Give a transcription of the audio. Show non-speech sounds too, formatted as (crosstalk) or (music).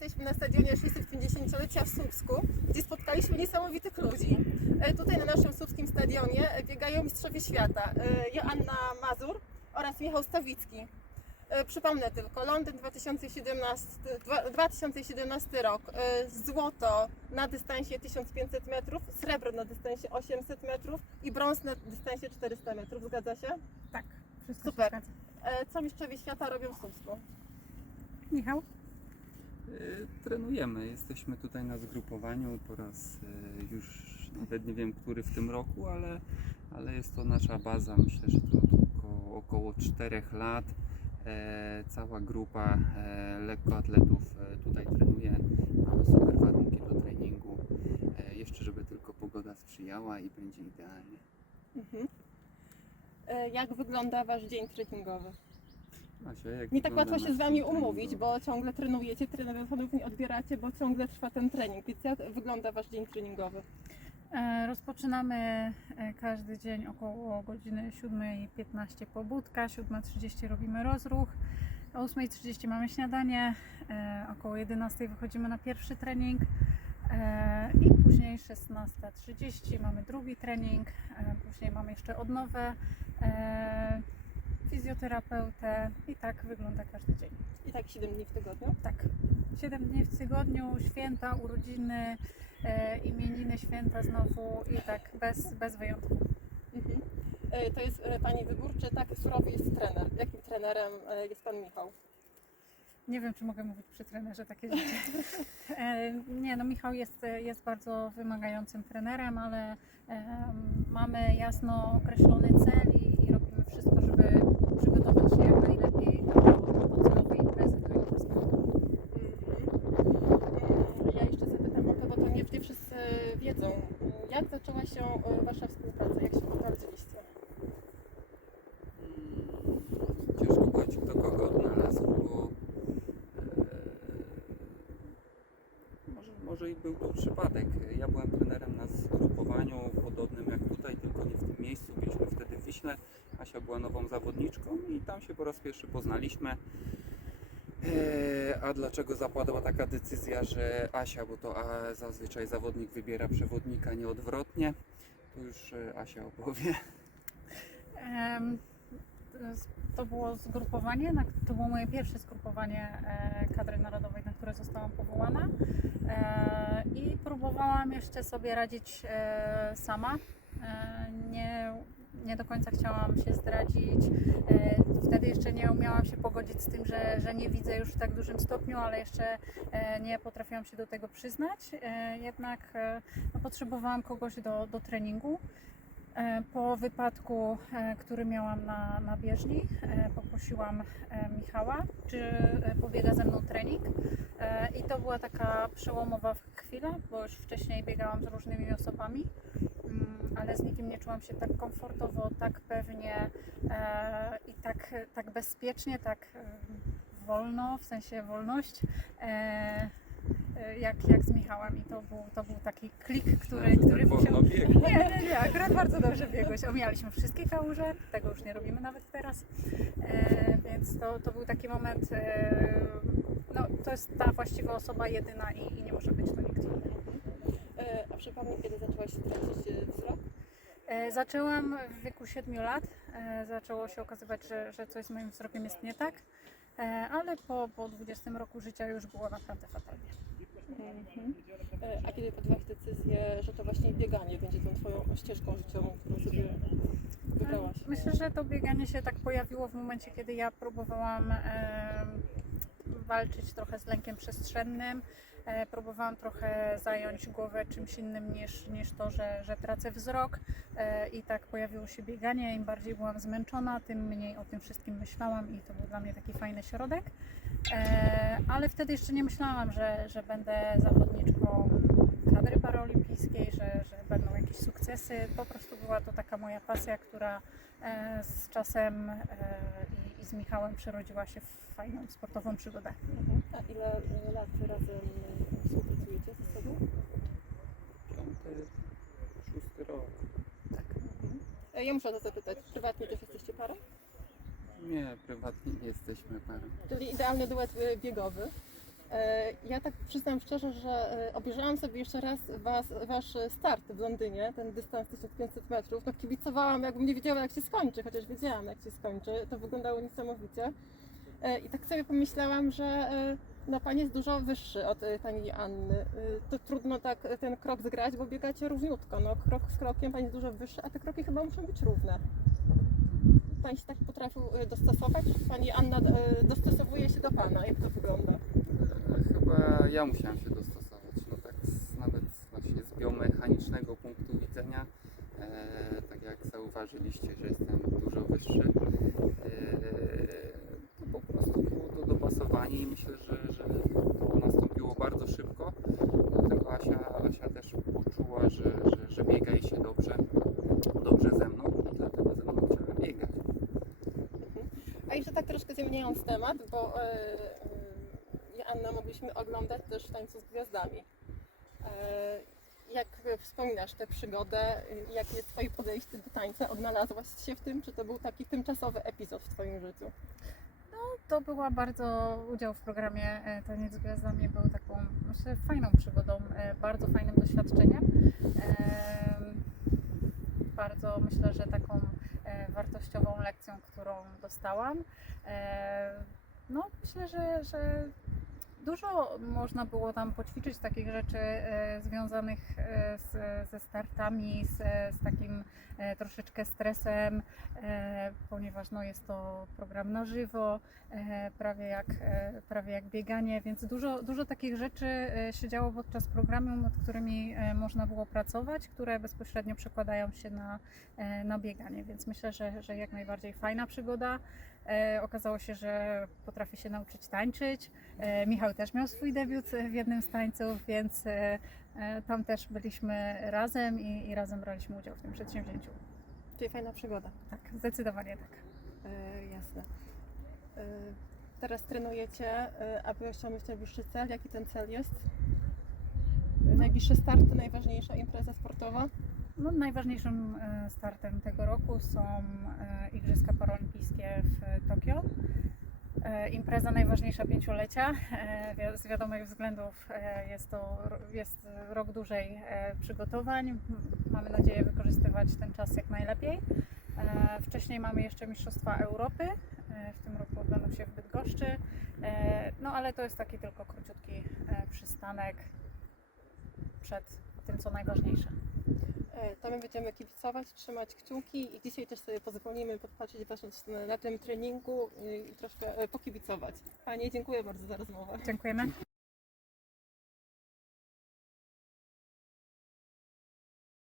jesteśmy na stadionie 650-lecia w Słupsku, gdzie spotkaliśmy niesamowitych ludzi. E, Tutaj na naszym słupskim stadionie e, biegają mistrzowie świata e, Joanna Mazur oraz Michał Stawicki. Przypomnę tylko, Londyn 2017, dwa- 2017 rok, złoto na dystansie 1500 metrów, srebro na dystansie 800 metrów i brąz na dystansie 400 metrów. Zgadza się? Tak, wszystko Super. się zgadza. Co mistrzowie świata robią w Słupsku? Michał? Y, Trenujemy, jesteśmy tutaj na zgrupowaniu po raz y, już nawet nie wiem który w tym roku, ale, ale jest to nasza baza. Myślę, że to około, około 4 lat. E, cała grupa e, lekkoatletów e, tutaj trenuje. Mamy super warunki do treningu. E, jeszcze żeby tylko pogoda sprzyjała i będzie idealnie. Mhm. E, Jak wygląda Wasz dzień treningowy? Asia, jak Nie tak łatwo się z Wami umówić, bo ciągle trenujecie, telefonów nie odbieracie, bo ciągle trwa ten trening. Więc jak wygląda Wasz dzień treningowy? E, Rozpoczynamy e, każdy dzień około godziny 7.15 pobudka, 7.30 robimy rozruch, o 8.30 mamy śniadanie, e, około 11.00 wychodzimy na pierwszy trening e, i później 16.30 mamy drugi trening, e, później mamy jeszcze odnowę, e, fizjoterapeutę i tak wygląda każdy dzień. I tak 7 dni w tygodniu? Tak. 7 dni w tygodniu, święta, urodziny, e, imieniny, święta znowu i tak bez, bez wyjątku. Mhm. E, To jest e, Pani wybór, czy tak surowy jest trener? Jakim trenerem e, jest Pan Michał? Nie wiem, czy mogę mówić przy trenerze takie rzeczy. (laughs) E, nie, no Michał jest, jest bardzo wymagającym trenerem, ale em, mamy jasno określony cel i, i robimy wszystko, żeby przygotować się jak najlepiej do docelowej imprezy, do Igrzysk. Mhm. Ja jeszcze zapytam o to, bo to nie, nie wszyscy wiedzą. Jak zaczęła się Wasza współpraca? Jak się pogodziliście? Mm, Ciężko powiedzieć, kto kogo odnalazł, bo e, może, może i był to przypadek. Ja byłem trenerem na zgrupowaniu podobnym jak tutaj, tylko nie w tym miejscu. Byliśmy wtedy w Wiśle. Asia była nową zawodniczką i tam się po raz pierwszy poznaliśmy. E, A dlaczego zapadła taka decyzja, że Asia, bo to a, zazwyczaj zawodnik wybiera przewodnika, nie odwrotnie, to już e, Asia opowie. To było zgrupowanie, to było moje pierwsze zgrupowanie e, kadry narodowej, na które zostałam powołana i próbowałam jeszcze sobie radzić sama. Nie, nie do końca chciałam się zdradzić. E, wtedy jeszcze nie umiałam się pogodzić z tym, że, że nie widzę już w tak dużym stopniu, ale jeszcze e, nie potrafiłam się do tego przyznać. E, jednak no, potrzebowałam kogoś do, do treningu. Po wypadku, który miałam na, na bieżni, poprosiłam Michała, czy pobiega ze mną trening. I to była taka przełomowa chwila, bo już wcześniej biegałam z różnymi osobami, ale z nikim nie czułam się tak komfortowo, tak pewnie e, i tak, tak bezpiecznie, tak e, wolno, w sensie wolność. e, e, Jak, jak z Michałem i to był, to był taki klik, który, który musiał, Wolno biegł. nie, nie, nie, akurat bardzo dobrze biegłeś. Omijaliśmy wszystkie kałuże, tego już nie robimy nawet teraz. E, więc to, to był taki moment, e, no to jest ta właściwa osoba jedyna i, i nie może być to nikt inny. E, A przypomnij, kiedy zaczęłaś tracić wzrok? E, zaczęłam w wieku 7 lat. E, zaczęło się okazywać, że, że coś z moim wzrokiem jest nie tak. E, ale po, po 20 roku życia już było naprawdę fatalnie. Mhm. A kiedy podjęłaś decyzję, że to właśnie bieganie będzie tą Twoją ścieżką życiową, którą sobie wybrałaś? Myślę, że to bieganie się tak pojawiło w momencie, kiedy ja próbowałam walczyć trochę z lękiem przestrzennym. E, próbowałam trochę zająć głowę czymś innym niż, niż to, że, że tracę wzrok. E, I tak pojawiło się bieganie. Im bardziej byłam zmęczona, tym mniej o tym wszystkim myślałam i to był dla mnie taki fajny środek. E, ale wtedy jeszcze nie myślałam, że, że będę zawodniczką kadry paraolimpijskiej, że, że będą jakieś sukcesy. Po prostu była to taka moja pasja, która z czasem z Michałem przerodziła się w fajną sportową przygodę. Mhm. A ile lat razem e, współpracujecie ze sobą? Piąty, szósty rok. Mhm. E, Ja muszę o to zapytać. Prywatnie też jesteście parą? Nie, prywatnie nie jesteśmy parą. Czyli idealny duet e, biegowy. E, Ja tak przyznam szczerze, że e, obejrzałam sobie jeszcze raz was, wasz start w Londynie, ten dystans 1500 metrów. No kibicowałam, jakbym nie wiedziała jak się skończy, chociaż wiedziałam jak się skończy. To wyglądało niesamowicie. E, I tak sobie pomyślałam, że no, pani jest dużo wyższy od pani Anny. To trudno tak ten krok zgrać, bo biegacie równiutko. No, krok z krokiem pani jest dużo wyższy, a te kroki chyba muszą być równe. Pani się tak potrafił dostosować? Pani Anna dostosowuje się do pana. Jak to wygląda? Ja musiałem się dostosować, no tak z, nawet właśnie z biomechanicznego punktu widzenia, e, tak jak zauważyliście, że jestem dużo wyższy, e, to po prostu było to dopasowanie i myślę, że, że to nastąpiło bardzo szybko, dlatego Asia, Asia też poczuła, że, że, że biega jej się dobrze, dobrze ze mną i dlatego ze mną chciała biegać. A jeszcze tak troszkę zmieniając temat, bo e, Joanna mogliśmy oglądać też w z Gwiazdami. E, jak wspominasz tę przygodę, jakie Twoje podejście do tańca? Odnalazłaś się w tym, czy to był taki tymczasowy epizod w Twoim życiu? To była bardzo, udział w programie e, Taniec z Gwiazdami był taką, myślę, fajną przygodą, e, bardzo fajnym doświadczeniem. Em, Bardzo myślę, że taką wartościową lekcją, którą dostałam. No, myślę, że, że dużo można było tam poćwiczyć takich rzeczy e, związanych e, z, ze startami, z, z takim e, troszeczkę stresem, ponieważ no, jest to program na żywo, prawie jak, prawie jak bieganie, więc dużo, dużo takich rzeczy się działo podczas programu, nad którymi można było pracować, które bezpośrednio przekładają się na, na bieganie, więc myślę, że, że jak najbardziej fajna przygoda. E, Okazało się, że potrafię się nauczyć tańczyć. E, Michał też miał swój debiut w jednym z tańców, więc e, tam też byliśmy razem i, i razem braliśmy udział w tym przedsięwzięciu. Czyli fajna przygoda. Tak, zdecydowanie tak. Jasne. Teraz trenujecie, aby osiągnąć najbliższy cel. Jaki ten cel jest? Najbliższy start najważniejsza impreza sportowa. No, najważniejszym e, startem tego roku są e, Igrzyska Paralimpijskie w Tokio. E, Impreza najważniejsza pięciolecia. Z wiadomych względów jest to jest rok dłużej przygotowań. Mamy nadzieję wykorzystywać ten czas jak najlepiej. Wcześniej mamy jeszcze Mistrzostwa Europy. W tym roku odbędą się w Bydgoszczy. No ale to jest taki tylko króciutki przystanek przed tym, co najważniejsze. To my będziemy kibicować, trzymać kciuki i dzisiaj też sobie pozwolimy podpatrzeć właśnie na tym treningu i troszkę e, pokibicować. Panie, dziękuję bardzo za rozmowę. Dziękujemy.